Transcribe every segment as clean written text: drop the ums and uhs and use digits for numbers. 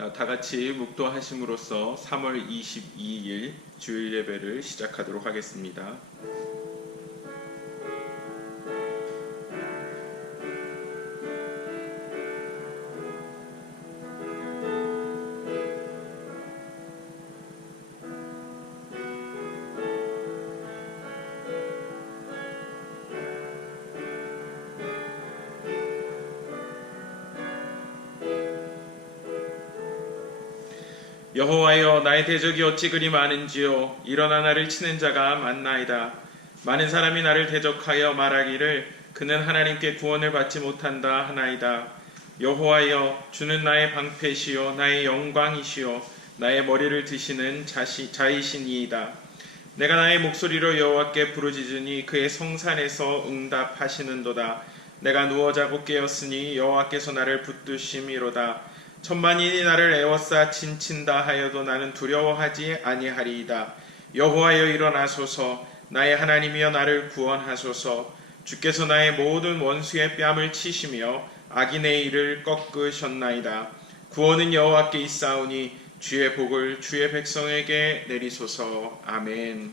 자, 다 같이 묵도하심으로써 3월 22일 주일 예배를 시작하도록 하겠습니다. 여호와여, 나의 대적이 어찌 그리 많은지요. 일어나 나를 치는 자가 많나이다. 많은 사람이 나를 대적하여 말하기를 그는 하나님께 구원을 받지 못한다 하나이다. 여호와여, 주는 나의 방패시요 나의 영광이시요 나의 머리를 드시는 자이시니이다. 내가 나의 목소리로 여호와께 부르짖으니 그의 성산에서 응답하시는도다. 내가 누워 자고 깨었으니 여호와께서 나를 붙드심이로다. 천만인이 나를 에워싸 진친다 하여도 나는 두려워하지 아니하리이다. 여호와여, 일어나소서. 나의 하나님이여, 나를 구원하소서. 주께서 나의 모든 원수의 뺨을 치시며 악인의 일을 꺾으셨나이다. 구원은 여호와께 있사오니 주의 복을 주의 백성에게 내리소서. 아멘.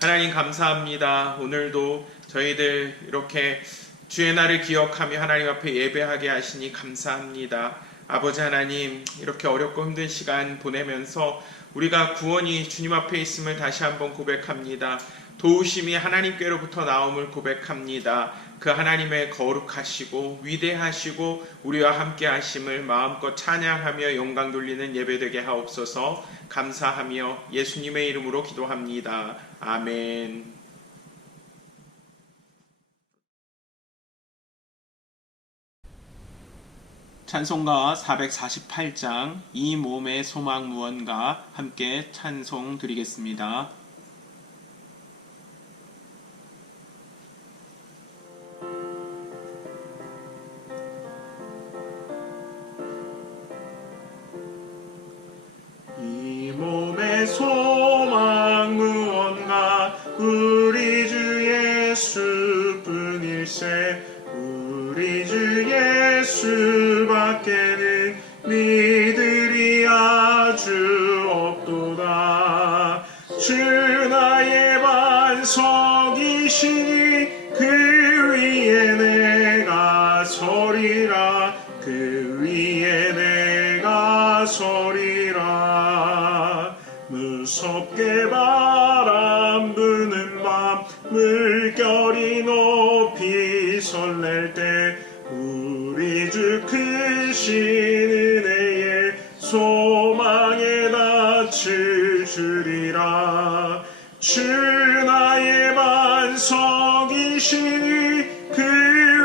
하나님 감사합니다. 오늘도 저희들 이렇게 주의 날을 기억하며 하나님 앞에 예배하게 하시니 감사합니다. 아버지 하나님, 이렇게 어렵고 힘든 시간 보내면서 우리가 구원이 주님 앞에 있음을 다시 한번 고백합니다. 도우심이 하나님께로부터 나옴을 고백합니다. 그 하나님의 거룩하시고 위대하시고 우리와 함께 하심을 마음껏 찬양하며 영광 돌리는 예배되게 하옵소서. 감사하며 예수님의 이름으로 기도합니다. 아멘. 찬송가 448장 이 몸의 소망 무언가 함께 찬송 드리겠습니다. 이 몸의 소망 무언가 우리 주 예수뿐일세. 우리 주 예수밖에는 믿으리 아주 없도다. 주 나의 반석이시니 그 위에 내가 서리라. 그 위에 내가 서리라. 무섭게 바람 부는 밤 물결이 높이 설렐 때 우리 주 크신 은혜의 소망에 낯을 주리라. 주 나의 반석이시니 그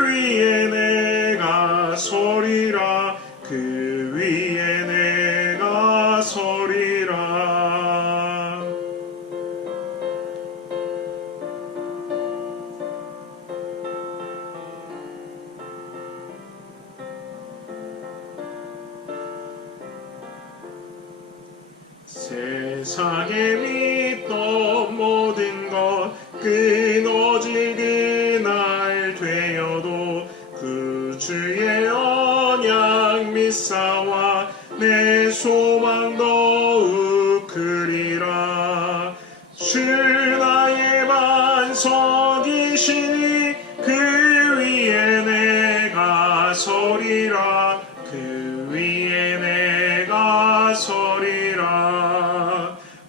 위에 내가 서리라. 그 위에 내가 서리라. 세상에 믿던 모든 것 끊어질 그날 되어도 그 주의 언약 믿사와 내 소망 더욱 크리라. 주 나의 반석이시니 그 위에 내가 서리라. 그 위에 내가 서리라.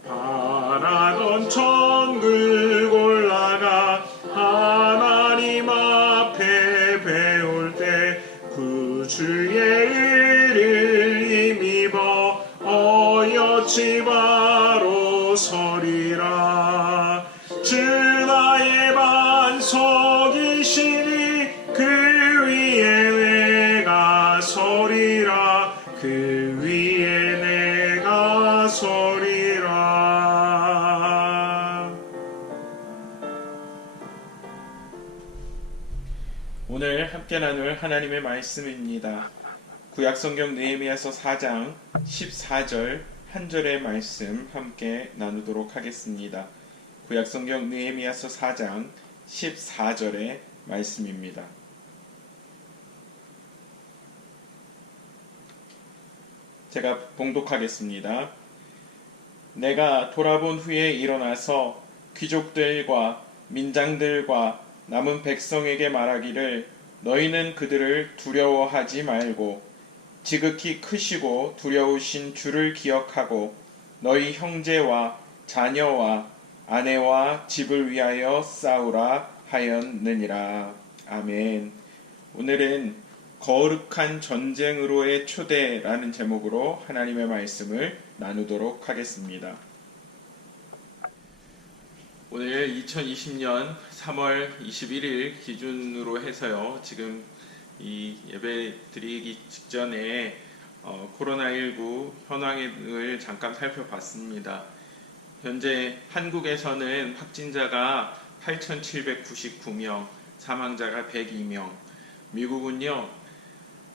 바라던 천국 올라가 하나님 앞에 배울 때 그 주의 의를 힘입어 어여치 바로 서리라. 주 나의 반석이시니 그 위에 내가 서리라. 그 위에 내가 서리라. 오늘 함께 나눌 하나님의 말씀입니다. 구약성경 느헤미야서 4장 14절 한 절의 말씀 함께 나누도록 하겠습니다. 구약성경 느헤미야서 4장 14절의 말씀입니다. 제가 봉독하겠습니다. 내가 돌아본 후에 일어나서 귀족들과 민장들과 남은 백성에게 말하기를 너희는 그들을 두려워하지 말고 지극히 크시고 두려우신 주를 기억하고 너희 형제와 자녀와 아내와 집을 위하여 싸우라 하였느니라. 아멘. 오늘은 거룩한 전쟁으로의 초대라는 제목으로 하나님의 말씀을 나누도록 하겠습니다. 오늘 2020년 3월 21일 기준으로 해서요. 지금 이 예배 드리기 직전에 코로나19 현황을 잠깐 살펴봤습니다. 현재 한국에서는 확진자가 8,799명, 사망자가 102명, 미국은요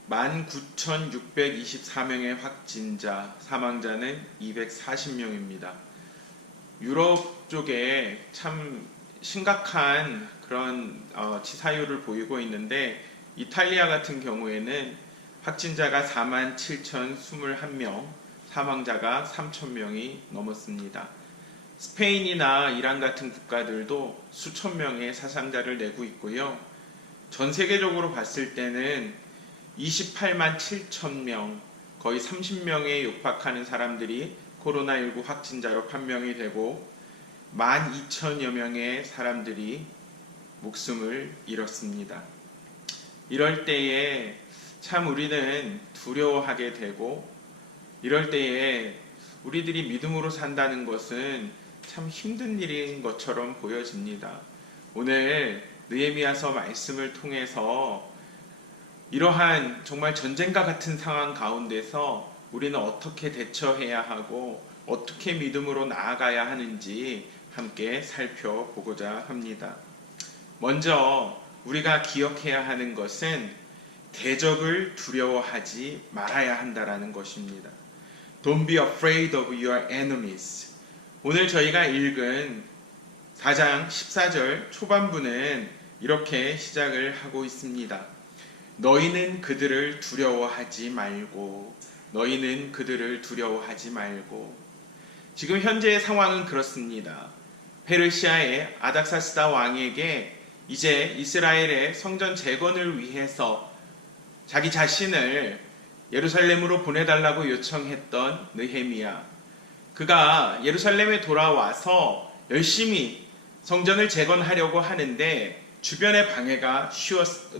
19,624명의 확진자, 사망자는 240명입니다. 유럽 쪽에 참 심각한 그런 치사율을 보이고 있는데 이탈리아 같은 경우에는 확진자가 47,021명, 사망자가 3,000명이 넘었습니다. 스페인이나 이란 같은 국가들도 수천 명의 사상자를 내고 있고요. 전 세계적으로 봤을 때는 28만 7천 명, 거의 30명에 육박하는 사람들이 코로나19 확진자로 판명이 되고 12,000여 명의 사람들이 목숨을 잃었습니다. 이럴 때에 참 우리는 두려워하게 되고 이럴 때에 우리들이 믿음으로 산다는 것은 참 힘든 일인 것처럼 보여집니다. 오늘 느헤미야서 말씀을 통해서 이러한 정말 전쟁과 같은 상황 가운데서 우리는 어떻게 대처해야 하고 어떻게 믿음으로 나아가야 하는지 함께 살펴보고자 합니다. 먼저 우리가 기억해야 하는 것은 대적을 두려워하지 말아야 한다라는 것입니다. Don't be afraid of your enemies. 오늘 저희가 읽은 4장 14절 초반부는 이렇게 시작을 하고 있습니다. 너희는 그들을 두려워하지 말고, 너희는 그들을 두려워하지 말고. 지금 현재의 상황은 그렇습니다. 페르시아의 아닥사스다 왕에게 이제 이스라엘의 성전 재건을 위해서 자기 자신을 예루살렘으로 보내달라고 요청했던 느헤미야. 그가 예루살렘에 돌아와서 열심히 성전을 재건하려고 하는데 주변의 방해가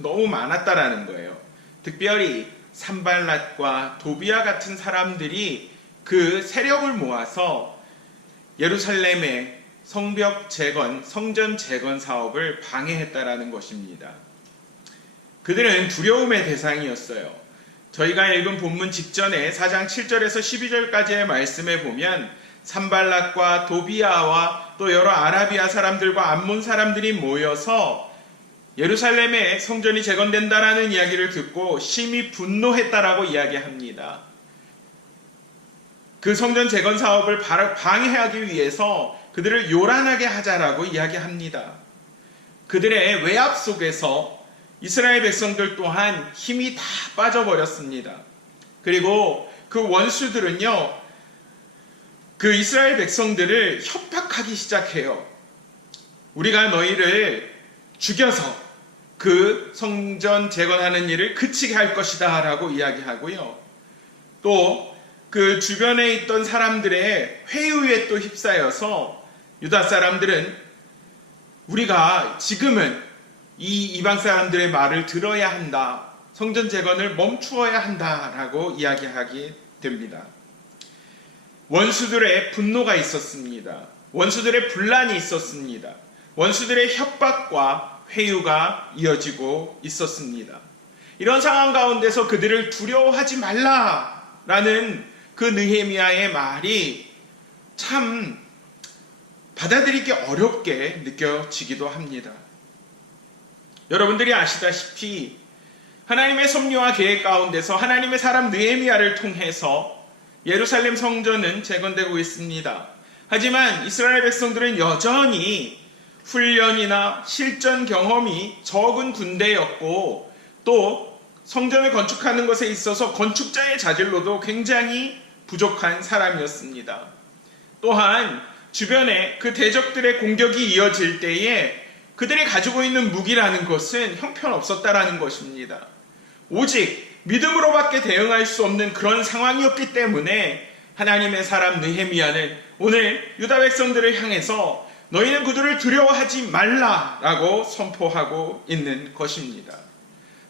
너무 많았다라는 거예요. 특별히 산발랏과 도비아 같은 사람들이 그 세력을 모아서 예루살렘의 성벽 재건, 성전 재건 사업을 방해했다라는 것입니다. 그들은 두려움의 대상이었어요. 저희가 읽은 본문 직전에 4장 7절에서 12절까지의 말씀에 보면 산발랏과 도비아와 또 여러 아라비아 사람들과 암몬 사람들이 모여서 예루살렘의 성전이 재건된다라는 이야기를 듣고 심히 분노했다라고 이야기합니다. 그 성전 재건 사업을 방해하기 위해서 그들을 요란하게 하자라고 이야기합니다. 그들의 외압 속에서 이스라엘 백성들 또한 힘이 다 빠져버렸습니다. 그리고 그 원수들은요, 그 이스라엘 백성들을 협박하기 시작해요. 우리가 너희를 죽여서 그 성전 재건하는 일을 그치게 할 것이다 라고 이야기하고요. 또 그 주변에 있던 사람들의 회유에 또 휩싸여서 유다 사람들은 우리가 지금은 이 이방 사람들의 말을 들어야 한다. 성전 재건을 멈추어야 한다라고 이야기하게 됩니다. 원수들의 분노가 있었습니다. 원수들의 분란이 있었습니다. 원수들의 협박과 회유가 이어지고 있었습니다. 이런 상황 가운데서 그들을 두려워하지 말라라는 그 느헤미야의 말이 참 받아들이기 어렵게 느껴지기도 합니다. 여러분들이 아시다시피 하나님의 섭리와 계획 가운데서 하나님의 사람 느헤미야를 통해서 예루살렘 성전은 재건되고 있습니다. 하지만 이스라엘 백성들은 여전히 훈련이나 실전 경험이 적은 군대였고 또 성전을 건축하는 것에 있어서 건축자의 자질로도 굉장히 부족한 사람이었습니다. 또한 주변에 그 대적들의 공격이 이어질 때에 그들이 가지고 있는 무기라는 것은 형편없었다라는 것입니다. 오직 믿음으로밖에 대응할 수 없는 그런 상황이었기 때문에 하나님의 사람 느헤미야는 오늘 유다 백성들을 향해서 너희는 그들을 두려워하지 말라라고 선포하고 있는 것입니다.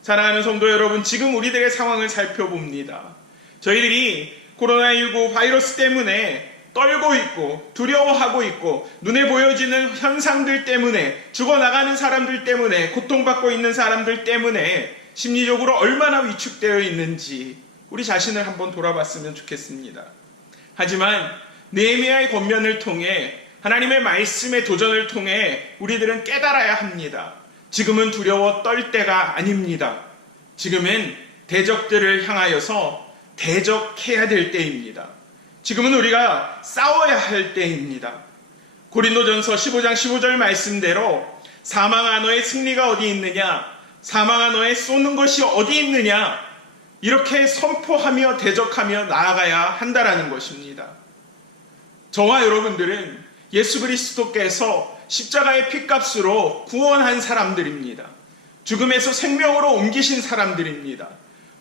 사랑하는 성도 여러분, 지금 우리들의 상황을 살펴봅니다. 저희들이 코로나19 바이러스 때문에 떨고 있고 두려워하고 있고 눈에 보여지는 현상들 때문에 죽어나가는 사람들 때문에 고통받고 있는 사람들 때문에 심리적으로 얼마나 위축되어 있는지 우리 자신을 한번 돌아봤으면 좋겠습니다. 하지만 느헤미야의 권면을 통해 하나님의 말씀의 도전을 통해 우리들은 깨달아야 합니다. 지금은 두려워 떨 때가 아닙니다. 지금은 대적들을 향하여서 대적해야 될 때입니다. 지금은 우리가 싸워야 할 때입니다. 고린도전서 15장 15절 말씀대로 사망아 너의 승리가 어디 있느냐, 사망아 너의 쏘는 것이 어디 있느냐, 이렇게 선포하며 대적하며 나아가야 한다라는 것입니다. 저와 여러분들은 예수 그리스도께서 십자가의 피값으로 구원한 사람들입니다. 죽음에서 생명으로 옮기신 사람들입니다.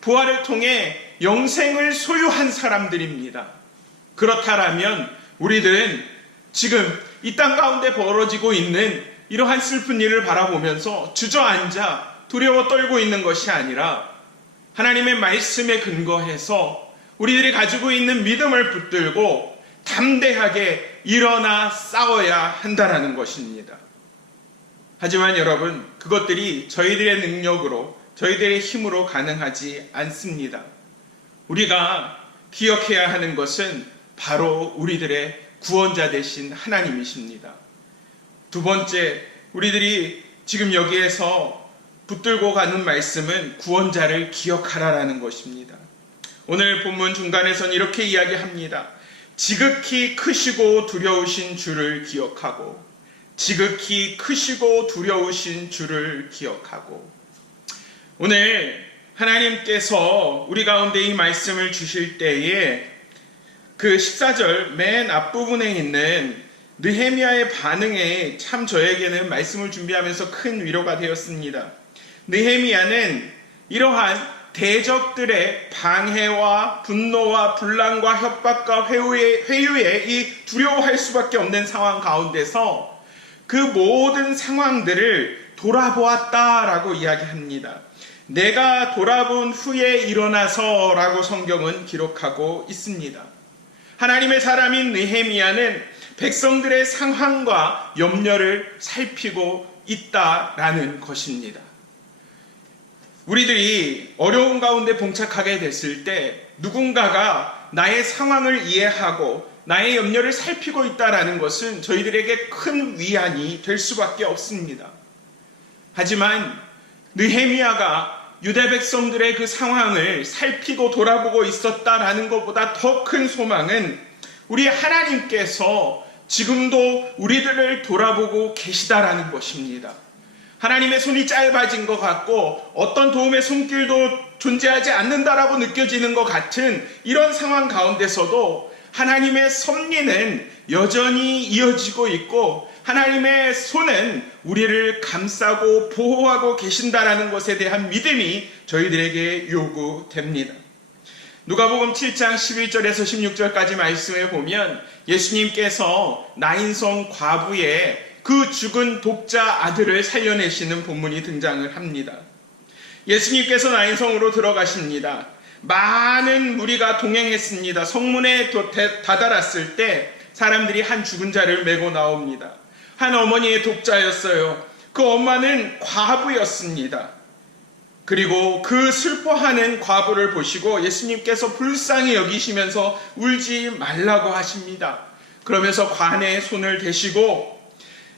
부활을 통해 영생을 소유한 사람들입니다. 그렇다면 우리들은 지금 이 땅 가운데 벌어지고 있는 이러한 슬픈 일을 바라보면서 주저앉아 두려워 떨고 있는 것이 아니라 하나님의 말씀에 근거해서 우리들이 가지고 있는 믿음을 붙들고 담대하게 일어나 싸워야 한다라는 것입니다. 하지만 여러분, 그것들이 저희들의 능력으로, 저희들의 힘으로 가능하지 않습니다. 우리가 기억해야 하는 것은 바로 우리들의 구원자 되신 하나님이십니다. 두 번째, 우리들이 지금 여기에서 붙들고 가는 말씀은 구원자를 기억하라라는 것입니다. 오늘 본문 중간에선 이렇게 이야기합니다. 지극히 크시고 두려우신 주를 기억하고, 지극히 크시고 두려우신 주를 기억하고. 오늘 하나님께서 우리 가운데 이 말씀을 주실 때에 그 14절 맨 앞부분에 있는 느헤미야의 반응에 참 저에게는 말씀을 준비하면서 큰 위로가 되었습니다. 느헤미야는 이러한 대적들의 방해와 분노와 분란과 협박과 회유에 이 두려워할 수밖에 없는 상황 가운데서 그 모든 상황들을 돌아보았다라고 이야기합니다. 내가 돌아본 후에 일어나서 라고 성경은 기록하고 있습니다. 하나님의 사람인 느헤미야는 백성들의 상황과 염려를 살피고 있다라는 것입니다. 우리들이 어려운 가운데 봉착하게 됐을 때 누군가가 나의 상황을 이해하고 나의 염려를 살피고 있다라는 것은 저희들에게 큰 위안이 될 수밖에 없습니다. 하지만 느헤미야가 유대 백성들의 그 상황을 살피고 돌아보고 있었다라는 것보다 더 큰 소망은 우리 하나님께서 지금도 우리들을 돌아보고 계시다라는 것입니다. 하나님의 손이 짧아진 것 같고 어떤 도움의 손길도 존재하지 않는다라고 느껴지는 것 같은 이런 상황 가운데서도 하나님의 섭리는 여전히 이어지고 있고 하나님의 손은 우리를 감싸고 보호하고 계신다라는 것에 대한 믿음이 저희들에게 요구됩니다. 누가복음 7장 11절에서 16절까지 말씀을 보면 예수님께서 나인성 과부의 그 죽은 독자 아들을 살려내시는 본문이 등장을 합니다. 예수님께서 나인성으로 들어가십니다. 많은 무리가 동행했습니다. 성문에 다다랐을 때 사람들이 한 죽은 자를 메고 나옵니다. 한 어머니의 독자였어요. 그 엄마는 과부였습니다. 그리고 그 슬퍼하는 과부를 보시고 예수님께서 불쌍히 여기시면서 울지 말라고 하십니다. 그러면서 관에 손을 대시고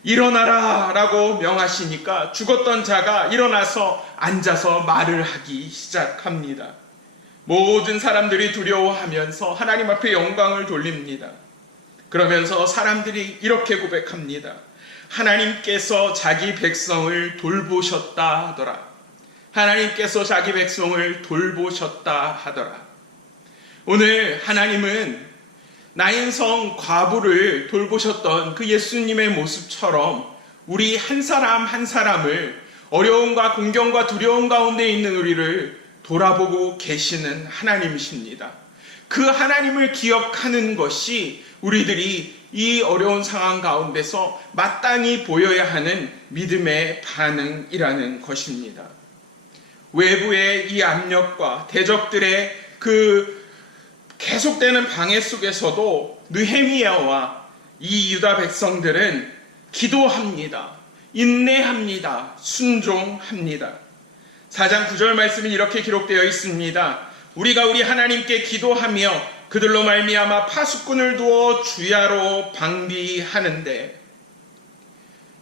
일어나라 라고 명하시니까 죽었던 자가 일어나서 앉아서 말을 하기 시작합니다. 모든 사람들이 두려워하면서 하나님 앞에 영광을 돌립니다. 그러면서 사람들이 이렇게 고백합니다. 하나님께서 자기 백성을 돌보셨다 하더라. 하나님께서 자기 백성을 돌보셨다 하더라. 오늘 하나님은 나인성 과부를 돌보셨던 그 예수님의 모습처럼 우리 한 사람 한 사람을 어려움과 공경과 두려움 가운데 있는 우리를 돌아보고 계시는 하나님이십니다. 그 하나님을 기억하는 것이 우리들이 이 어려운 상황 가운데서 마땅히 보여야 하는 믿음의 반응이라는 것입니다. 외부의 이 압력과 대적들의 그 계속되는 방해 속에서도 느헤미야와 이 유다 백성들은 기도합니다. 인내합니다. 순종합니다. 4장 9절 말씀은 이렇게 기록되어 있습니다. 우리가 우리 하나님께 기도하며 그들로 말미암아 파수꾼을 두어 주야로 방비하는데,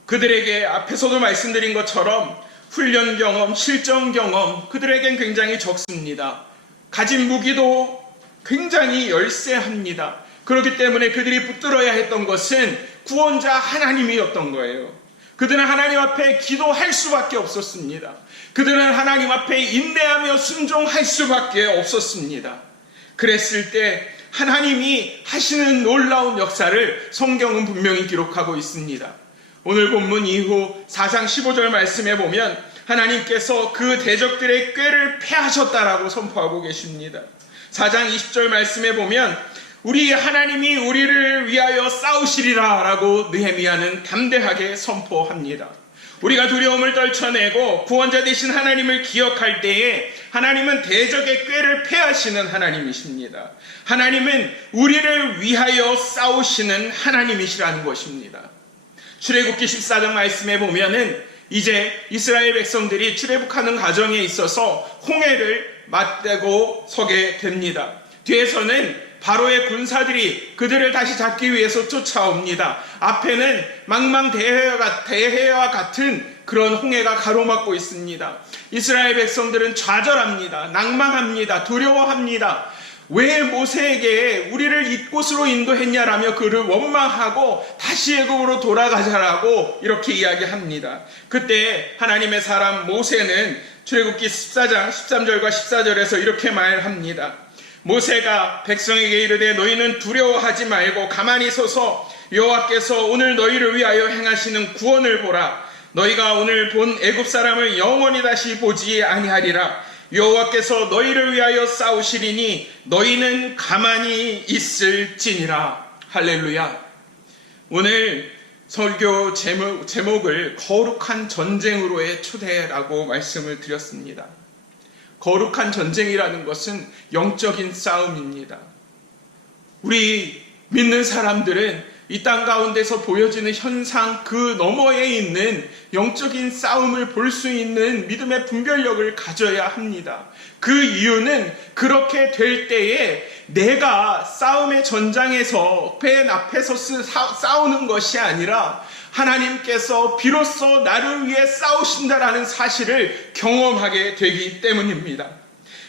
그들에게 앞에서도 말씀드린 것처럼 훈련 경험, 실전 경험 그들에겐 굉장히 적습니다. 가진 무기도 굉장히 열세합니다. 그렇기 때문에 그들이 붙들어야 했던 것은 구원자 하나님이었던 거예요. 그들은 하나님 앞에 기도할 수밖에 없었습니다. 그들은 하나님 앞에 인내하며 순종할 수밖에 없었습니다. 그랬을 때 하나님이 하시는 놀라운 역사를 성경은 분명히 기록하고 있습니다. 오늘 본문 이후 4장 15절 말씀에 보면 하나님께서 그 대적들의 꾀를 패하셨다라고 선포하고 계십니다. 4장 20절 말씀에 보면 우리 하나님이 우리를 위하여 싸우시리라 라고 느헤미야는 담대하게 선포합니다. 우리가 두려움을 떨쳐내고 구원자 되신 하나님을 기억할 때에 하나님은 대적의 꾀를 패하시는 하나님이십니다. 하나님은 우리를 위하여 싸우시는 하나님이시라는 것입니다. 출애굽기 14장 말씀에 보면은 이제 이스라엘 백성들이 출애굽하는 과정에 있어서 홍해를 맞대고 서게 됩니다. 뒤에서는 바로의 군사들이 그들을 다시 잡기 위해서 쫓아옵니다. 앞에는 망망대해와 같은 그런 홍해가 가로막고 있습니다. 이스라엘 백성들은 좌절합니다. 낭망합니다. 두려워합니다. 왜 모세에게 우리를 이곳으로 인도했냐라며 그를 원망하고 다시 애굽으로 돌아가자라고 이렇게 이야기합니다. 그때 하나님의 사람 모세는 출애굽기 14장 13절과 14절에서 이렇게 말합니다. 모세가 백성에게 이르되 너희는 두려워하지 말고 가만히 서서 여호와께서 오늘 너희를 위하여 행하시는 구원을 보라. 너희가 오늘 본 애굽 사람을 영원히 다시 보지 아니하리라. 여호와께서 너희를 위하여 싸우시리니 너희는 가만히 있을지니라. 할렐루야. 오늘 설교 제목을 거룩한 전쟁으로의 초대라고 말씀을 드렸습니다. 거룩한 전쟁이라는 것은 영적인 싸움입니다. 우리 믿는 사람들은 이 땅 가운데서 보여지는 현상 그 너머에 있는 영적인 싸움을 볼 수 있는 믿음의 분별력을 가져야 합니다. 그 이유는 그렇게 될 때에 내가 싸움의 전장에서 맨 앞에서 싸우는 것이 아니라 하나님께서 비로소 나를 위해 싸우신다라는 사실을 경험하게 되기 때문입니다.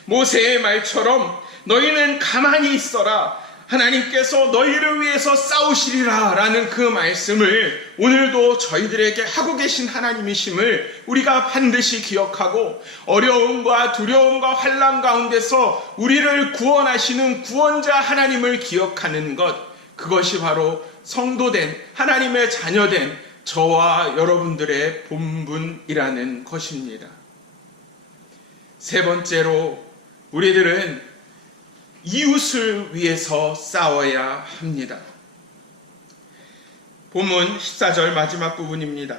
모세의 말처럼 너희는 가만히 있어라. 하나님께서 너희를 위해서 싸우시리라 라는 그 말씀을 오늘도 저희들에게 하고 계신 하나님이심을 우리가 반드시 기억하고 어려움과 두려움과 환난 가운데서 우리를 구원하시는 구원자 하나님을 기억하는 것, 그것이 바로 성도된 하나님의 자녀된 저와 여러분들의 본분이라는 것입니다. 세 번째로 우리들은 이웃을 위해서 싸워야 합니다. 본문 14절 마지막 부분입니다.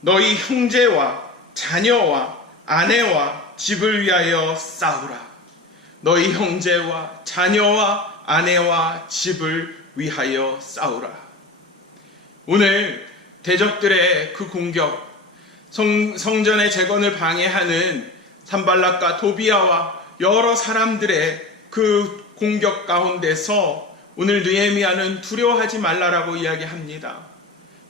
너희 형제와 자녀와 아내와 집을 위하여 싸우라. 너희 형제와 자녀와 아내와 집을 위하여 싸우라. 오늘 대적들의 그 공격, 성전의 재건을 방해하는 산발락과 도비아와 여러 사람들의 그 공격 가운데서 오늘 느헤미야는 두려워하지 말라라고 이야기합니다.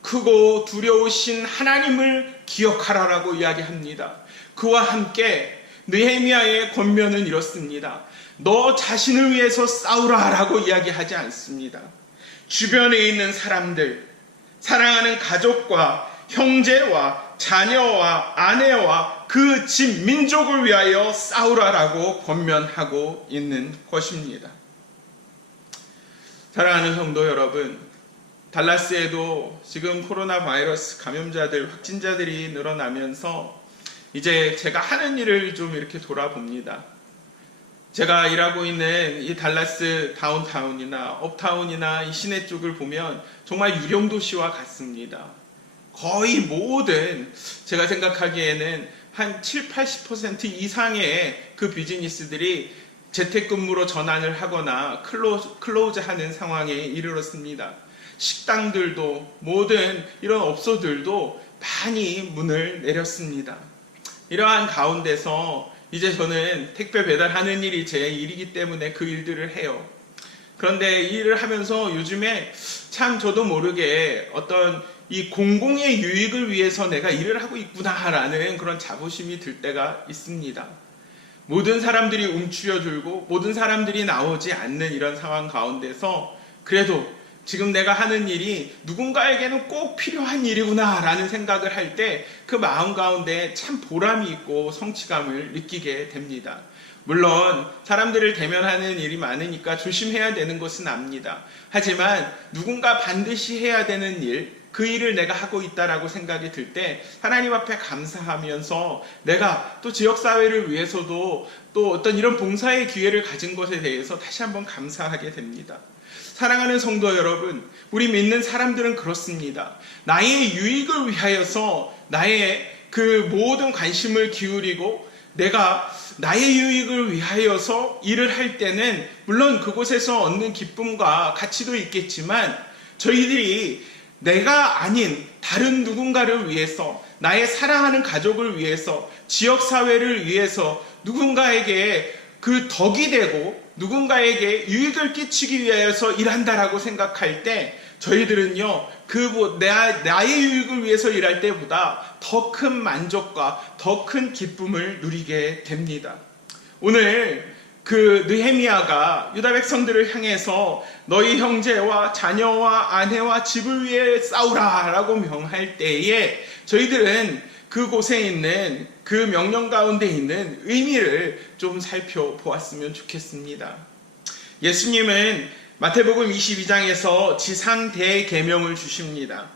크고 두려우신 하나님을 기억하라라고 이야기합니다. 그와 함께 느헤미야의 권면은 이렇습니다. 너 자신을 위해서 싸우라라고 이야기하지 않습니다. 주변에 있는 사람들, 사랑하는 가족과 형제와 자녀와 아내와 그 집 민족을 위하여 싸우라라고 권면하고 있는 것입니다. 사랑하는 성도 여러분, 달라스에도 지금 코로나 바이러스 감염자들, 확진자들이 늘어나면서 이제 제가 하는 일을 좀 이렇게 돌아봅니다. 제가 일하고 있는 이 달라스 다운타운이나 업타운이나 이 시내 쪽을 보면 정말 유령 도시와 같습니다. 거의 모든 제가 생각하기에는 한 7, 80% 이상의 그 비즈니스들이 재택근무로 전환을 하거나 클로즈하는 상황에 이르렀습니다. 식당들도 모든 이런 업소들도 많이 문을 내렸습니다. 이러한 가운데서 이제 저는 택배 배달하는 일이 제 일이기 때문에 그 일들을 해요. 그런데 이 일을 하면서 요즘에 참 저도 모르게 어떤 이 공공의 유익을 위해서 내가 일을 하고 있구나라는 그런 자부심이 들 때가 있습니다. 모든 사람들이 움츠려들고 모든 사람들이 나오지 않는 이런 상황 가운데서 그래도 지금 내가 하는 일이 누군가에게는 꼭 필요한 일이구나 라는 생각을 할 때 그 마음 가운데 참 보람이 있고 성취감을 느끼게 됩니다. 물론 사람들을 대면하는 일이 많으니까 조심해야 되는 것은 압니다. 하지만 누군가 반드시 해야 되는 일, 그 일을 내가 하고 있다라고 생각이 들 때 하나님 앞에 감사하면서 내가 또 지역사회를 위해서도 또 어떤 이런 봉사의 기회를 가진 것에 대해서 다시 한번 감사하게 됩니다. 사랑하는 성도 여러분, 우리 믿는 사람들은 그렇습니다. 나의 유익을 위하여서 나의 그 모든 관심을 기울이고 내가 나의 유익을 위하여서 일을 할 때는 물론 그곳에서 얻는 기쁨과 가치도 있겠지만 저희들이 내가 아닌 다른 누군가를 위해서 나의 사랑하는 가족을 위해서 지역사회를 위해서 누군가에게 그 덕이 되고 누군가에게 유익을 끼치기 위해서 일한다라고 생각할 때 저희들은요 나의 유익을 위해서 일할 때보다 더 큰 만족과 더 큰 기쁨을 누리게 됩니다. 오늘 그 느헤미야가 유다 백성들을 향해서 너희 형제와 자녀와 아내와 집을 위해 싸우라라고 명할 때에 저희들은 그곳에 있는 그 명령 가운데 있는 의미를 좀 살펴보았으면 좋겠습니다. 예수님은 마태복음 22장에서 지상 대계명을 주십니다.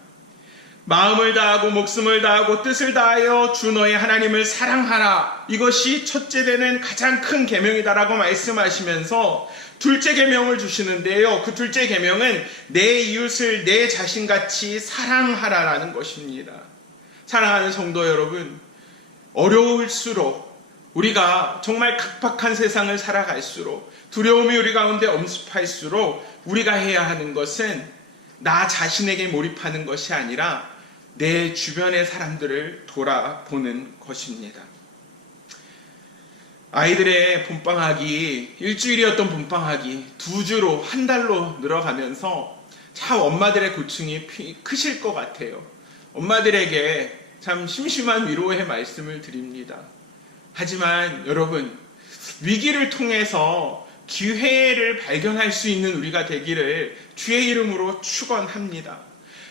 마음을 다하고 목숨을 다하고 뜻을 다하여 주 너의 하나님을 사랑하라. 이것이 첫째 되는 가장 큰 계명이다라고 말씀하시면서 둘째 계명을 주시는데요. 그 둘째 계명은 내 이웃을 내 자신같이 사랑하라라는 것입니다. 사랑하는 성도 여러분, 어려울수록 우리가 정말 각박한 세상을 살아갈수록 두려움이 우리 가운데 엄습할수록 우리가 해야 하는 것은 나 자신에게 몰입하는 것이 아니라 내 주변의 사람들을 돌아보는 것입니다. 아이들의 봄방학이 일주일이었던 봄방학이 2주로 한 달로 늘어가면서 참 엄마들의 고충이 크실 것 같아요. 엄마들에게 참 심심한 위로의 말씀을 드립니다. 하지만 여러분, 위기를 통해서 기회를 발견할 수 있는 우리가 되기를 주의 이름으로 축원합니다.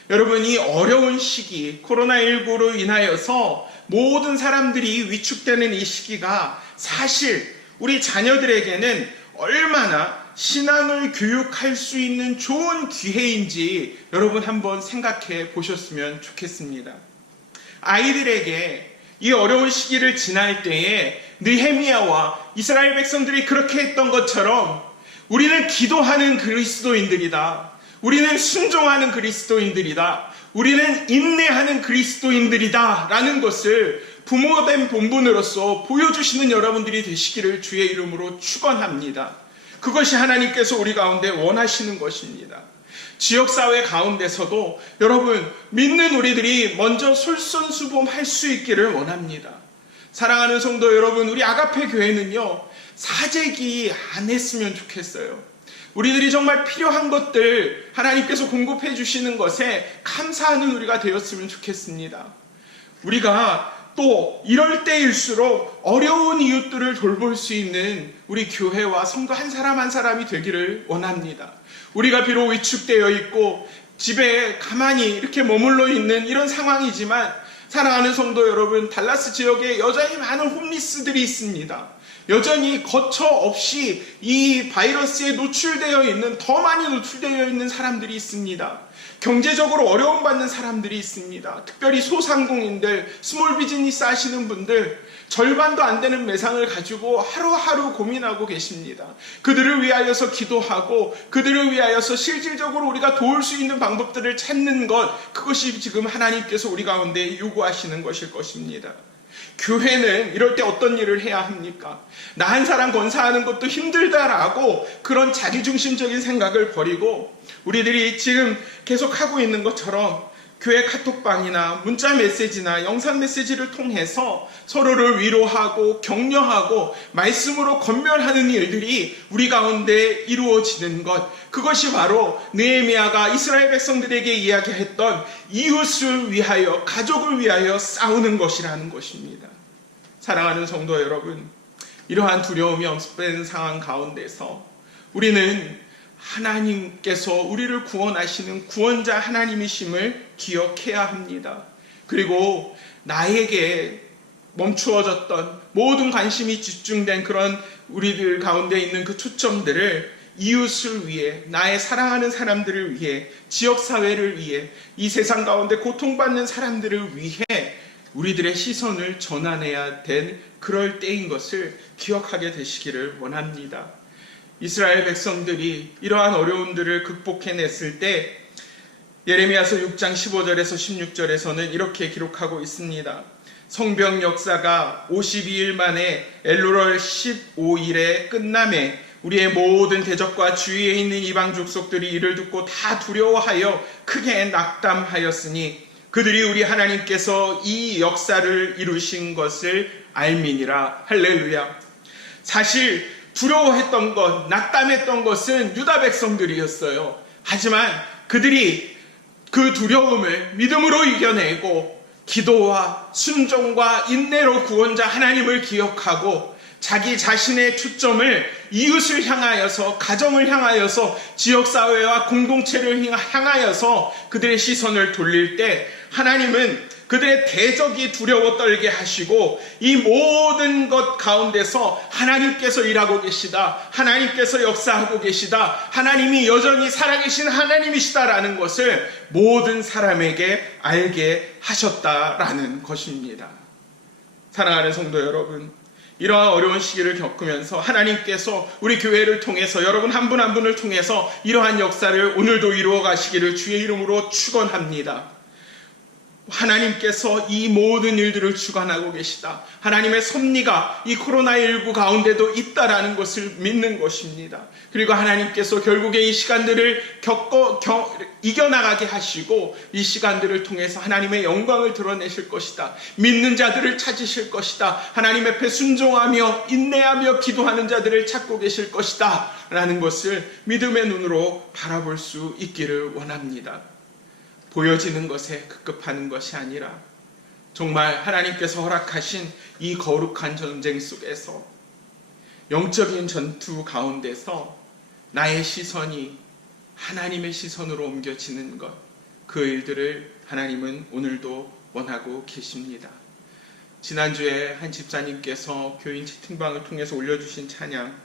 여러분, 이 어려운 시기, 코로나19로 인하여서 모든 사람들이 위축되는 이 시기가 사실 우리 자녀들에게는 얼마나 신앙을 교육할 수 있는 좋은 기회인지 여러분 한번 생각해 보셨으면 좋겠습니다. 아이들에게 이 어려운 시기를 지날 때에 느헤미야와 이스라엘 백성들이 그렇게 했던 것처럼 우리는 기도하는 그리스도인들이다. 우리는 순종하는 그리스도인들이다. 우리는 인내하는 그리스도인들이다. 라는 것을 부모된 본분으로서 보여주시는 여러분들이 되시기를 주의 이름으로 축원합니다. 그것이 하나님께서 우리 가운데 원하시는 것입니다. 지역사회 가운데서도 여러분, 믿는 우리들이 먼저 솔선수범할 수 있기를 원합니다. 사랑하는 성도 여러분, 우리 아가페 교회는요, 사재기 안 했으면 좋겠어요. 우리들이 정말 필요한 것들 하나님께서 공급해 주시는 것에 감사하는 우리가 되었으면 좋겠습니다. 우리가 또 이럴 때일수록 어려운 이웃들을 돌볼 수 있는 우리 교회와 성도 한 사람 한 사람이 되기를 원합니다. 우리가 비록 위축되어 있고 집에 가만히 이렇게 머물러 있는 이런 상황이지만 사랑하는 성도 여러분, 달라스 지역에 여전히 많은 홈리스들이 있습니다. 여전히 거처 없이 이 바이러스에 노출되어 있는, 더 많이 노출되어 있는 사람들이 있습니다. 경제적으로 어려움받는 사람들이 있습니다. 특별히 소상공인들, 스몰 비즈니스 하시는 분들, 절반도 안 되는 매상을 가지고 하루하루 고민하고 계십니다. 그들을 위하여서 기도하고 그들을 위하여서 실질적으로 우리가 도울 수 있는 방법들을 찾는 것, 그것이 지금 하나님께서 우리 가운데 요구하시는 것일 것입니다. 교회는 이럴 때 어떤 일을 해야 합니까? 나 한 사람 건사하는 것도 힘들다라고 그런 자기중심적인 생각을 버리고 우리들이 지금 계속 하고 있는 것처럼 교회 카톡방이나 문자 메시지나 영상 메시지를 통해서 서로를 위로하고 격려하고 말씀으로 권면하는 일들이 우리 가운데 이루어지는 것, 그것이 바로 느헤미야가 이스라엘 백성들에게 이야기했던 이웃을 위하여, 가족을 위하여 싸우는 것이라는 것입니다. 사랑하는 성도 여러분, 이러한 두려움이 엄습된 상황 가운데서 우리는 하나님께서 우리를 구원하시는 구원자 하나님이심을 기억해야 합니다. 그리고 나에게 멈추어졌던 모든 관심이 집중된 그런 우리들 가운데 있는 그 초점들을 이웃을 위해, 나의 사랑하는 사람들을 위해, 지역사회를 위해, 이 세상 가운데 고통받는 사람들을 위해 우리들의 시선을 전환해야 된 그럴 때인 것을 기억하게 되시기를 원합니다. 이스라엘 백성들이 이러한 어려움들을 극복해냈을 때 예레미야서 6장 15절에서 16절에서는 이렇게 기록하고 있습니다. 성벽 역사가 52일 만에 엘루럴 15일에 끝남에 우리의 모든 대적과 주위에 있는 이방 족속들이 이를 듣고 다 두려워하여 크게 낙담하였으니 그들이 우리 하나님께서 이 역사를 이루신 것을 알미니라. 할렐루야. 사실 두려워했던 것, 낙담했던 것은 유다 백성들이었어요. 하지만 그들이 그 두려움을 믿음으로 이겨내고 기도와 순종과 인내로 구원자 하나님을 기억하고 자기 자신의 초점을 이웃을 향하여서, 가정을 향하여서, 지역사회와 공동체를 향하여서 그들의 시선을 돌릴 때 하나님은 그들의 대적이 두려워 떨게 하시고 이 모든 것 가운데서 하나님께서 일하고 계시다, 하나님께서 역사하고 계시다, 하나님이 여전히 살아계신 하나님이시다라는 것을 모든 사람에게 알게 하셨다라는 것입니다. 사랑하는 성도 여러분, 이러한 어려운 시기를 겪으면서 하나님께서 우리 교회를 통해서, 여러분 한 분 한 분을 통해서 이러한 역사를 오늘도 이루어 가시기를 주의 이름으로 축원합니다. 하나님께서 이 모든 일들을 주관하고 계시다. 하나님의 섭리가 이 코로나19 가운데도 있다라는 것을 믿는 것입니다. 그리고 하나님께서 결국에 이 시간들을 이겨나가게 하시고 이 시간들을 통해서 하나님의 영광을 드러내실 것이다. 믿는 자들을 찾으실 것이다. 하나님 앞에 순종하며 인내하며 기도하는 자들을 찾고 계실 것이다 라는 것을 믿음의 눈으로 바라볼 수 있기를 원합니다. 보여지는 것에 급급하는 것이 아니라 정말 하나님께서 허락하신 이 거룩한 전쟁 속에서, 영적인 전투 가운데서 나의 시선이 하나님의 시선으로 옮겨지는 것, 그 일들을 하나님은 오늘도 원하고 계십니다. 지난주에 한 집사님께서 교인 채팅방을 통해서 올려주신 찬양,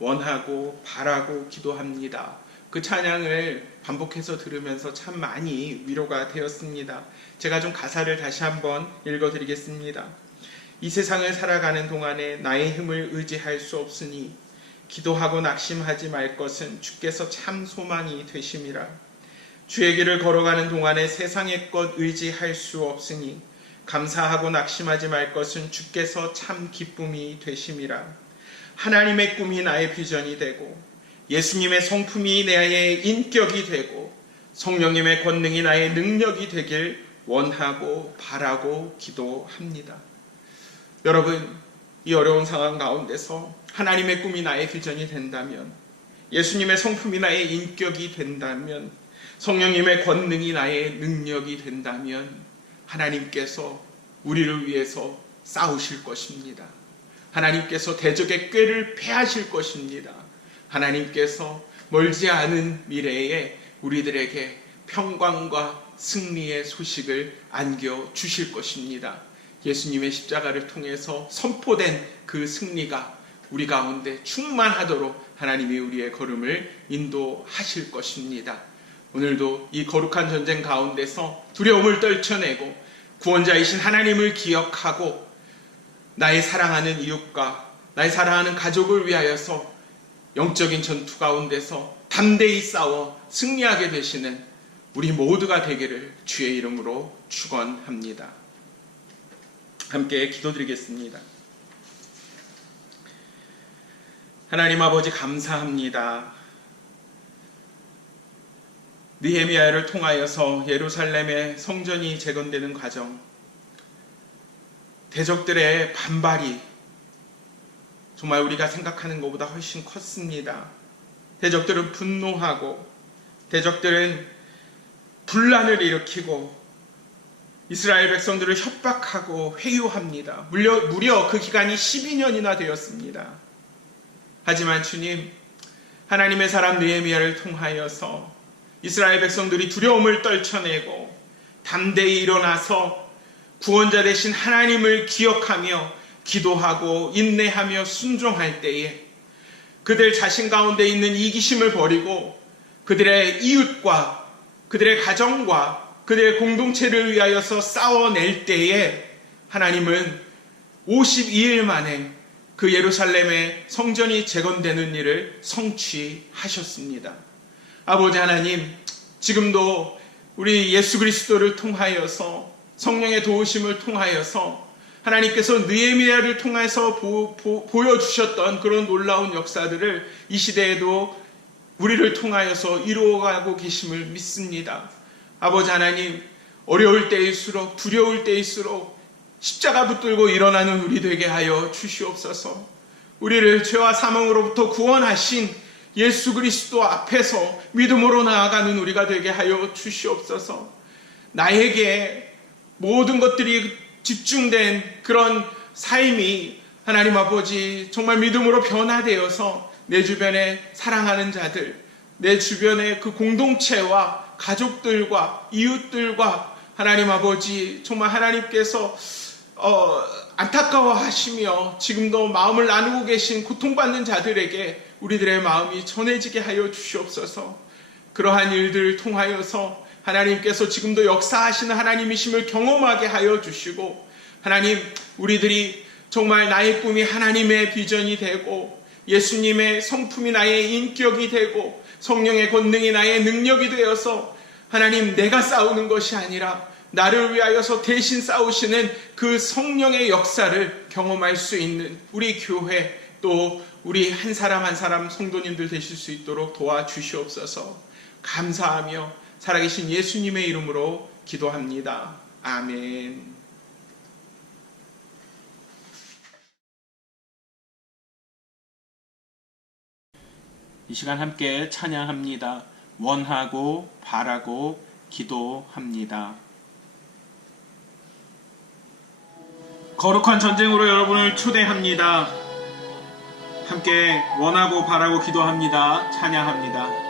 원하고 바라고 기도합니다. 그 찬양을 반복해서 들으면서 참 많이 위로가 되었습니다. 제가 좀 가사를 다시 한번 읽어드리겠습니다. 이 세상을 살아가는 동안에 나의 힘을 의지할 수 없으니 기도하고 낙심하지 말 것은 주께서 참 소망이 되심이라. 주의 길을 걸어가는 동안에 세상의 것 의지할 수 없으니 감사하고 낙심하지 말 것은 주께서 참 기쁨이 되심이라. 하나님의 꿈이 나의 비전이 되고 예수님의 성품이 나의 인격이 되고 성령님의 권능이 나의 능력이 되길 원하고 바라고 기도합니다. 여러분, 이 어려운 상황 가운데서 하나님의 꿈이 나의 비전이 된다면, 예수님의 성품이 나의 인격이 된다면, 성령님의 권능이 나의 능력이 된다면 하나님께서 우리를 위해서 싸우실 것입니다. 하나님께서 대적의 꾀를 패하실 것입니다. 하나님께서 멀지 않은 미래에 우리들에게 평강과 승리의 소식을 안겨주실 것입니다. 예수님의 십자가를 통해서 선포된 그 승리가 우리 가운데 충만하도록 하나님이 우리의 걸음을 인도하실 것입니다. 오늘도 이 거룩한 전쟁 가운데서 두려움을 떨쳐내고 구원자이신 하나님을 기억하고 나의 사랑하는 이웃과 나의 사랑하는 가족을 위하여서 영적인 전투 가운데서 담대히 싸워 승리하게 되시는 우리 모두가 되기를 주의 이름으로 축원합니다. 함께 기도드리겠습니다. 하나님 아버지 감사합니다. 느헤미야를 통하여서 예루살렘의 성전이 재건되는 과정, 대적들의 반발이 정말 우리가 생각하는 것보다 훨씬 컸습니다. 대적들은 분노하고 대적들은 분란을 일으키고 이스라엘 백성들을 협박하고 회유합니다. 무려 그 기간이 12년이나 되었습니다. 하지만 주님, 하나님의 사람 느헤미야를 통하여서 이스라엘 백성들이 두려움을 떨쳐내고 담대히 일어나서 구원자 되신 하나님을 기억하며 기도하고 인내하며 순종할 때에 그들 자신 가운데 있는 이기심을 버리고 그들의 이웃과 그들의 가정과 그들의 공동체를 위하여서 싸워낼 때에 하나님은 52일 만에 그 예루살렘의 성전이 재건되는 일을 성취하셨습니다. 아버지 하나님, 지금도 우리 예수 그리스도를 통하여서 성령의 도우심을 통하여서 하나님께서 느헤미야를 통해서 보여주셨던 그런 놀라운 역사들을 이 시대에도 우리를 통하여서 이루어가고 계심을 믿습니다. 아버지 하나님, 어려울 때일수록 두려울 때일수록 십자가 붙들고 일어나는 우리 되게 하여 주시옵소서. 우리를 죄와 사망으로부터 구원하신 예수 그리스도 앞에서 믿음으로 나아가는 우리가 되게 하여 주시옵소서. 나에게 모든 것들이 집중된 그런 삶이 하나님 아버지 정말 믿음으로 변화되어서 내 주변에 사랑하는 자들, 내 주변의 그 공동체와 가족들과 이웃들과 하나님 아버지 정말 하나님께서 안타까워하시며 지금도 마음을 나누고 계신 고통받는 자들에게 우리들의 마음이 전해지게 하여 주시옵소서. 그러한 일들을 통하여서 하나님께서 지금도 역사하시는 하나님이심을 경험하게 하여 주시고, 하나님, 우리들이 정말 나의 꿈이 하나님의 비전이 되고 예수님의 성품이 나의 인격이 되고 성령의 권능이 나의 능력이 되어서 하나님, 내가 싸우는 것이 아니라 나를 위하여서 대신 싸우시는 그 성령의 역사를 경험할 수 있는 우리 교회, 또 우리 한 사람 한 사람 성도님들 되실 수 있도록 도와주시옵소서. 감사하며 살아계신 예수님의 이름으로 기도합니다. 아멘. 이 시간 함께 찬양합니다. 원하고 바라고 기도합니다. 거룩한 전쟁으로 여러분을 초대합니다. 함께 원하고 바라고 기도합니다. 찬양합니다.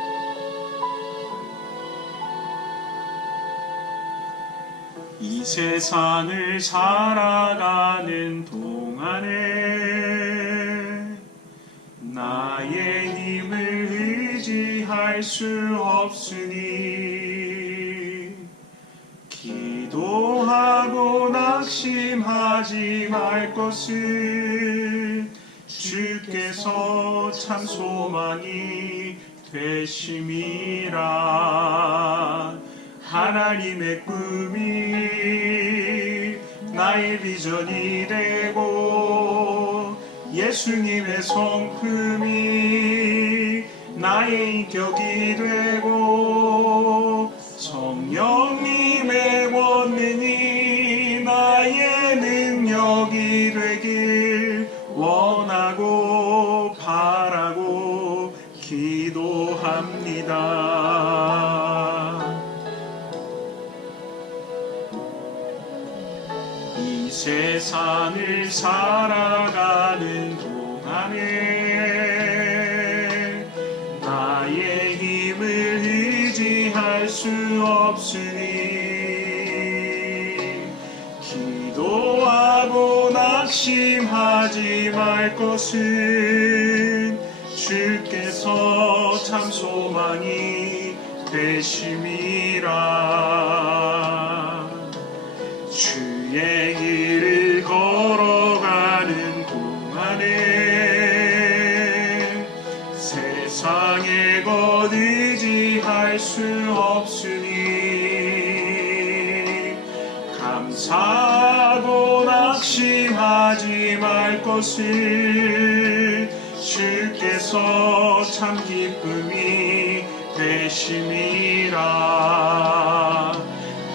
이 세상을 살아가는 동안에 나의 힘을 의지할 수 없으니 기도하고 낙심하지 말 것을 주께서 참 소망이 되심이라. 하나님의 꿈이 나의 비전이 되고 예수님의 성품이 나의 인격이 되고 성령님의 권능이 나의 능력이 되길 원하고 바라고 기도합니다. 이 세상을 살아가는 동안에 나의 힘을 의지할 수 없으니 낙심하지 말 것은 주께서 참 소망이 되심이라. 주의 길을 걸어가는 동안에 세상의 것 의지할 수 없으니 감사하고 낙심하지 말 것을 주께서 참 기쁨이 되심이라.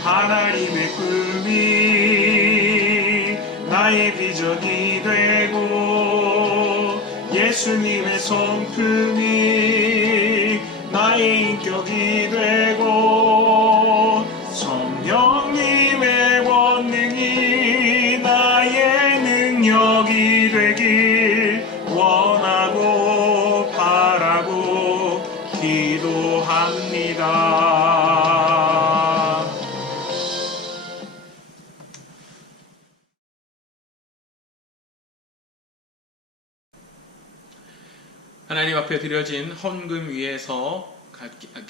하나님의 꿈이 나의 비전이 되고 예수님의 성품이 나의 인격이 되고 성령님의 권능이 나의 능력이 되길 원하고 바라고 기도합니다. 하나님 앞에 드려진 헌금 위에서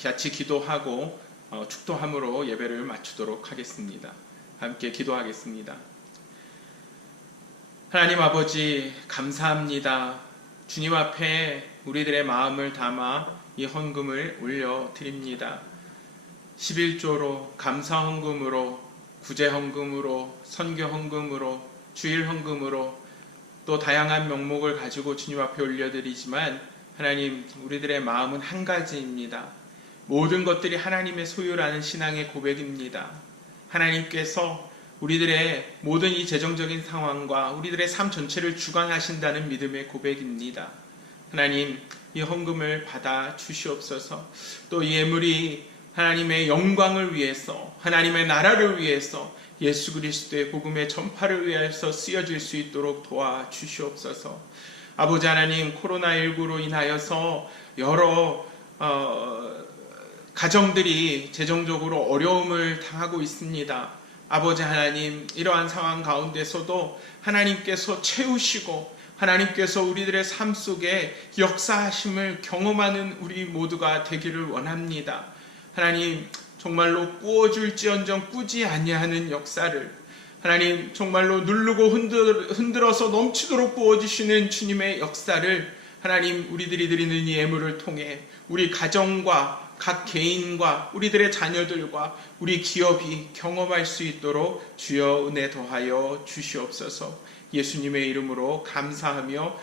같이 기도하고 축도함으로 예배를 마치도록 하겠습니다. 함께 기도하겠습니다. 하나님 아버지, 감사합니다. 주님 앞에 우리들의 마음을 담아 이 헌금을 올려드립니다. 11조로, 감사 헌금으로, 구제 헌금으로, 선교 헌금으로, 주일 헌금으로 또 다양한 명목을 가지고 주님 앞에 올려드리지만 하나님, 우리들의 마음은 한 가지입니다. 모든 것들이 하나님의 소유라는 신앙의 고백입니다. 하나님께서 우리들의 모든 이 재정적인 상황과 우리들의 삶 전체를 주관하신다는 믿음의 고백입니다. 하나님, 이 헌금을 받아 주시옵소서. 또 이 예물이 하나님의 영광을 위해서, 하나님의 나라를 위해서, 예수 그리스도의 복음의 전파를 위해서 쓰여질 수 있도록 도와주시옵소서. 아버지 하나님, 코로나19로 인하여서 여러 가정들이 재정적으로 어려움을 당하고 있습니다. 아버지 하나님, 이러한 상황 가운데서도 하나님께서 채우시고 하나님께서 우리들의 삶 속에 역사하심을 경험하는 우리 모두가 되기를 원합니다. 하나님, 정말로 꾸어줄지언정 꾸지 아니하는 역사를, 하나님 정말로 누르고 흔들어서 넘치도록 부어주시는 주님의 역사를 하나님, 우리들이 드리는 이 예물을 통해 우리 가정과 각 개인과 우리들의 자녀들과 우리 기업이 경험할 수 있도록 주여 은혜 더하여 주시옵소서. 예수님의 이름으로 감사하며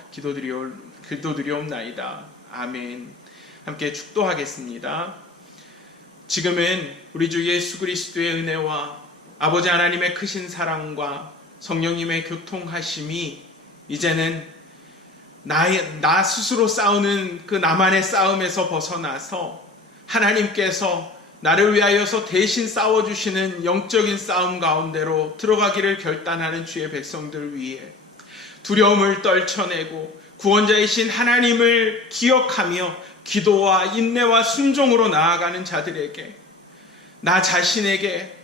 기도드리옵나이다. 아멘. 함께 축도하겠습니다. 지금은 우리 주 예수 그리스도의 은혜와 아버지 하나님의 크신 사랑과 성령님의 교통하심이 이제는 나 스스로 싸우는 그 나만의 싸움에서 벗어나서 하나님께서 나를 위하여서 대신 싸워주시는 영적인 싸움 가운데로 들어가기를 결단하는 주의 백성들 위해 두려움을 떨쳐내고 구원자이신 하나님을 기억하며 기도와 인내와 순종으로 나아가는 자들에게, 나 자신에게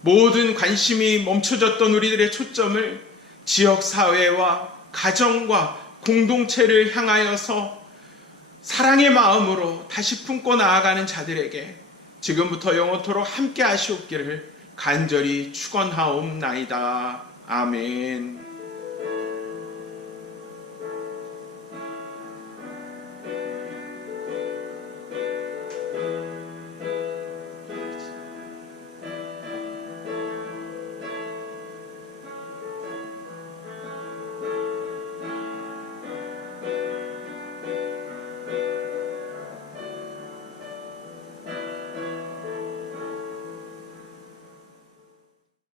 모든 관심이 멈춰졌던 우리들의 초점을 지역사회와 가정과 공동체를 향하여서 사랑의 마음으로 다시 품고 나아가는 자들에게 지금부터 영원토록 함께 하시옵기를 간절히 축원하옵나이다. 아멘.